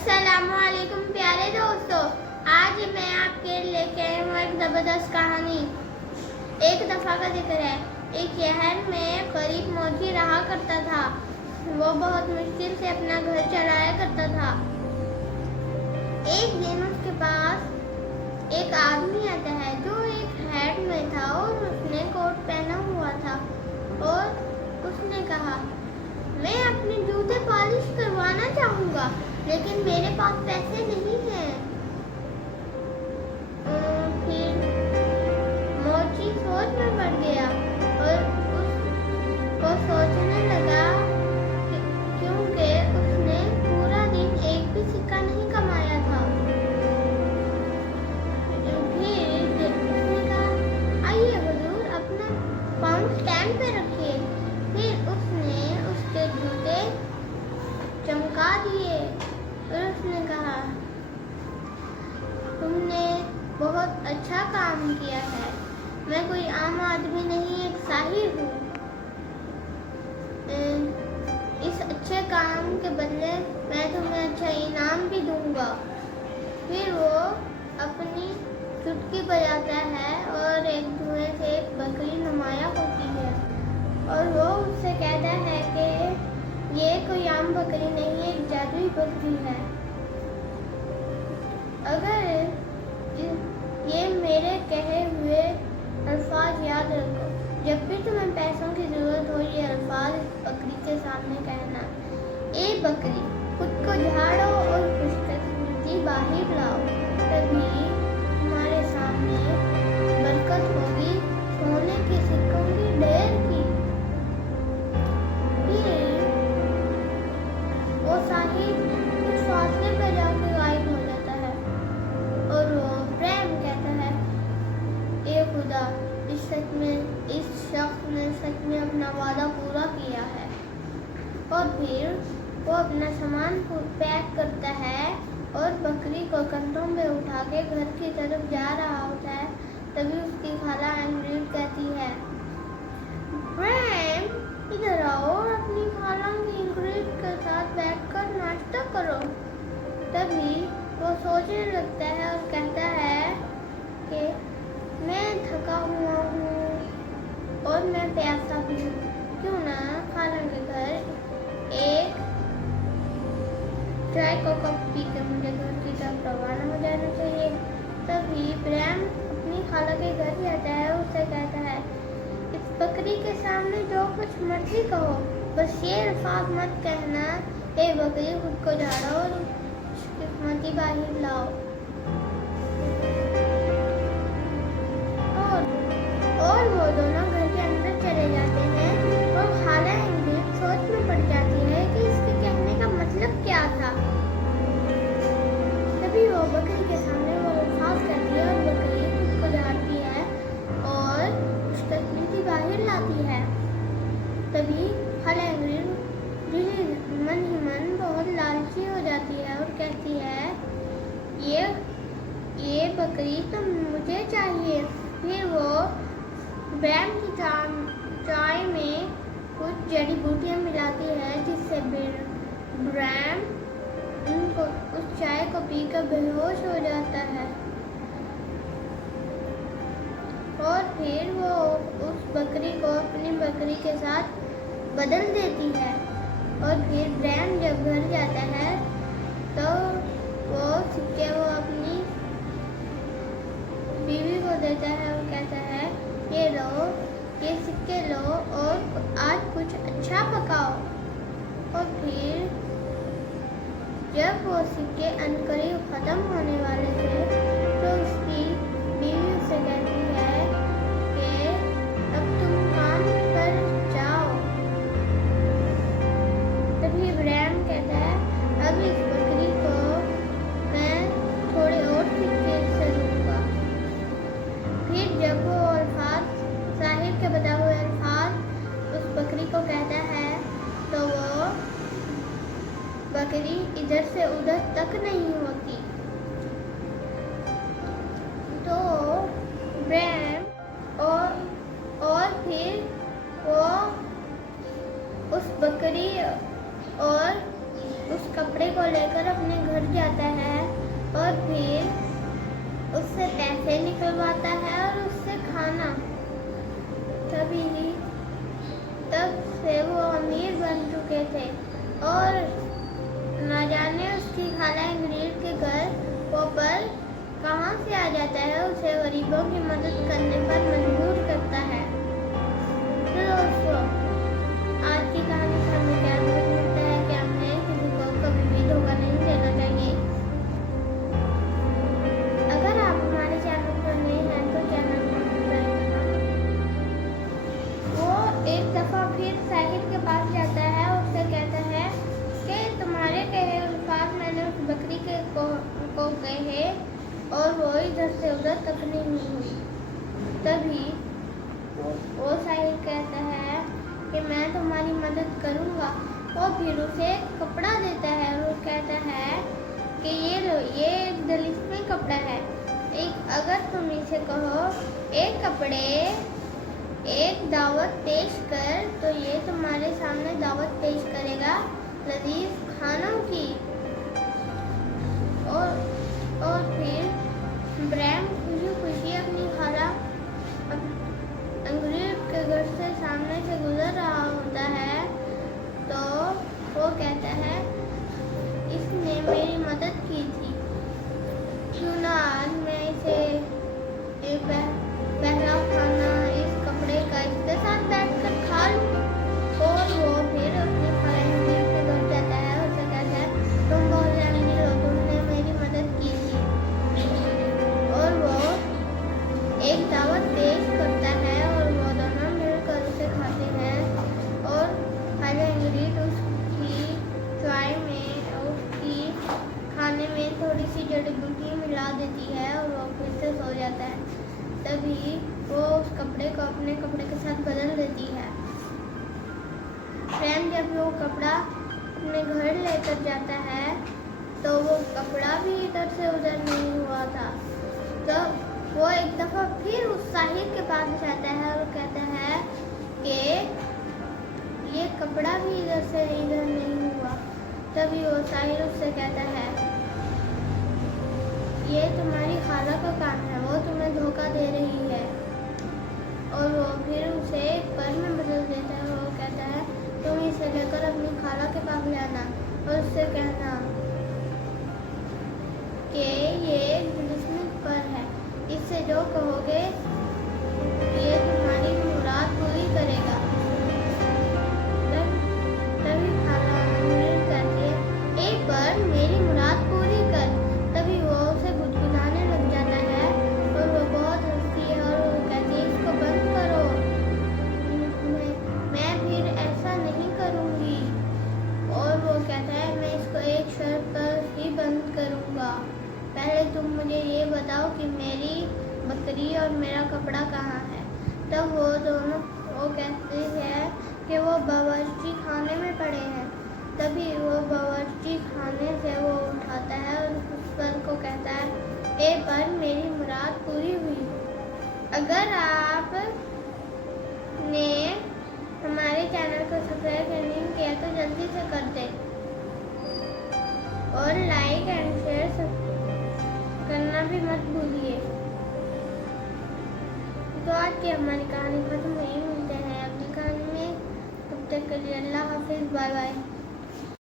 अस्सलाम वालेकुम प्यारे दोस्तों, आज मैं आपके लेके आई हूँ एक ज़बरदस्त कहानी। एक दफ़ा का जिक्र है। एक शहर में गरीब मोची रहा करता था। वो बहुत मुश्किल से अपना घर चलाया करता था। एक दिन उसके पास एक आदमी आता है जो एक हैट में था और उसने कोट पहना हुआ था और उसने कहा, मैं अपने जूते पॉलिश करवाना चाहूँगा, लेकिन मेरे पास पैसे नहीं हैं। फिर मोची सोच में पड़ गया और उसको सोचने लगा क्योंकि उसने पूरा दिन एक भी सिक्का नहीं कमाया था। फिर उसने कहा, आइए हुजूर, अपना पाउंड स्टैंड पे रखिए। फिर उसने उसके जूते चमका दिए और उसने कहा, तुमने बहुत अच्छा काम किया है। मैं कोई आम आदमी नहीं, एक साहिर हूँ। इस अच्छे काम के बदले मैं तुम्हें अच्छा इनाम भी दूंगा। फिर वो अपनी चुटकी बजाता है और एक धुएं से एक बकरी नुमाया होती है और वो उससे कहता है कि ये कोई आम बकरी नहीं, एक जादुई बकरी है। अगर ये मेरे कहे हुए अल्फाज याद रखो, जब भी तुम्हें पैसों की जरूरत हो, ये अल्फाज बकरी के सामने कहना, ए बकरी, खुद को झाड़ो और खुशकिस्मती बाहर लाओ, तभी तुम्हारे सामने बरकत होगी, सोने के सिक्कों की ढेर की। वो साहिब कुछ फासले पर जाकर गायब हो जाता है और वो प्रेम कहता है, ए खुदा, इस शख्स ने सच में अपना वादा पूरा किया है। और फिर वो अपना सामान पैक करता है और बकरी को कंधों में उठा के घर की तरफ जा रहा होता है। तभी उसकी खाला एंग्रीड कहती है, प्रेम, इधर आओ और अपनी खाला एंग्रीड के साथ बैठकर नाश्ता करो। तभी वो सोचने लगता है और कहता है कि मैं थका हुआ हूँ और मैं प्यासा भी हूँ, क्यों ना खाला के घर एक चाय को कप पी के मुझे घर की तरफ रवाना हो जाना चाहिए। तभी प्रेम अपनी खाला के घर जाता है और उससे कहता है, इस बकरी के सामने जो कुछ मर्जी कहो, बस ये अल्फाज मत कहना, ए बकरी, खुद को झाड़ो और किस्मती बाहर लाओ। और वो दोनों घर के अंदर चले जाते हैं और खाला एंग्रीड सोच में पड़ जाती है कि इसके कहने का मतलब क्या था। तभी वो बकरी के सामने वो अल्फाज कहती है और बकरी खुद को झाड़ती है और खुशकिस्मती बाहर लाती है। तभी खाला एंग्रीड मन ही मन बहुत लालची हो जाती है और कहती है, ये बकरी तो मुझे चाहिए। फिर वो ब्रैम की चाय में कुछ जड़ी बूटियां मिलाती है, जिससे ब्रैम उस चाय को पीकर बेहोश हो जाता है। और फिर वो उस बकरी को अपनी बकरी के साथ बदल देती है। और फिर ब्रैम जब घर जाता है तो वो सिक्के वो अपनी बीवी को देता है और कहता है, ये लो, ये सिक्के लो और आज कुछ अच्छा पकाओ। और फिर जब वो सिक्के अनकरीब खत्म होने वाले थे तो उसकी बीवी उससे कहती है कि अब तुम काम पर जाओ। तभी ब्रैम कहता है, अब इस बकरी को मैं थोड़े और सिक्के से लूँगा। फिर जब वो अल्फाज साहिब के बताए हुए अल्फाज उस बकरी को कहता है तो वो बकरी इधर से उधर तक नहीं होती। तो ब्रैम और फिर वो उस बकरी और उस कपड़े को लेकर अपने घर खाला इंग्रिड के घर वो पर कहाँ से आ जाता है, उसे गरीबों की मदद करने पर मजबूर करता है। तो दोस्तों, आज की कहानी से हमें क्या सीख मिलता है कि हमें किसी को कभी भी धोखा नहीं देना चाहिए। अगर आप हमारे चैनल पर नए हैं तो चैनल को सब्सक्राइब करना। वो एक दफा फिर साहिर के पास जाता है और उससे कहता है कि तुम्हारे कहे अल्फाज मैंने उस बकरी को कहे और वो इधर से उधर तक नहीं हुई। तभी वो साहिर कहता है कि मैं तुम्हारी मदद करूँगा। वो फिर उसे कपड़ा देता है और वो कहता है कि ये लो, ये एक दलिस्मी कपड़ा है। अगर तुम इसे कहो एक कपड़े एक दावत पेश कर, तो ये तुम्हारे सामने दावत पेश करेगा लजीज खानों की। और फिर ब्रैम खुशी अपनी खाला इंग्रिड के घर से सामने से गुजर रहा होता है, तो वो कहता है इसने मेरी मदद की थी, क्यों ना आज मैं इसे पहला खाना इस कपड़े का इसके साथ बैठकर खा लूं। और वो फिर अपनी खाला इंग्रिड के घर जाता है और उसे कहता है तुम बहुत जल्दी हो, तुमने मेरी मदद की थी। और वो एक दावत पेश करता है और वो दोनों मिलकर उसे खाते हैं। और खाला इंग्रिड उसकी चाय में उसकी खाने में थोड़ी सी जड़ी बूटी मिला देती है और वो फिर से सो जाता है। तभी वो उस कपड़े को अपने कपड़े के साथ बदल देती है। फ्रेंड जब वो कपड़ा अपने घर लेकर जाता है तो वो कपड़ा भी इधर से उधर नहीं हुआ था। तो वो एक दफा फिर उस साहिर के पास जाता है और कहता है कि ये कपड़ा भी इधर से इधर नहीं हुआ। तभी वो साहिर उससे कहता है ये तुम्हारी खाला का काम है, वो तुम्हें धोखा दे रही है। और वो फिर उसे एक पर में बदल देता है। वो कहता है तुम इसे लेकर अपनी खाला के पास जाना और उससे कहना कि ये जिस्मिक पर है, इससे जो कहोगे ये तुम्हारी मुराद पूरी करेगा। तभी खाला इंग्रिड कहती है एक बार मेरी मुराद पूरी कर। तभी वो उसे गुदगुदाने लग जाता है और वो बहुत हंसती है और वो कहती है इसको बंद करो, मैं फिर ऐसा नहीं करूँगी। और वो कहता है मैं इसको एक शर्त पर ही बंद करूँगा, पहले तुम मुझे ये बताओ कि मेरी बकरी और मेरा कपड़ा कहाँ है। तब वो दोनों वो कहते हैं कि वो बावर्ची खाने में पड़े हैं। तभी वो बावर्ची खाने से वो उठाता है और उस पर को कहता है ए पर मेरी मुराद पूरी हुई। अगर आप ने हमारे चैनल को सब्सक्राइब नहीं किया तो जल्दी से कर दें और लाइक एंड शेयर करना भी मत भूलिए। तो आज की हमारी कहानी खत्म हुई। मिलते हैं अगली कहानी में, तब तक के लिए अल्लाह हाफिज़, बाय बाय।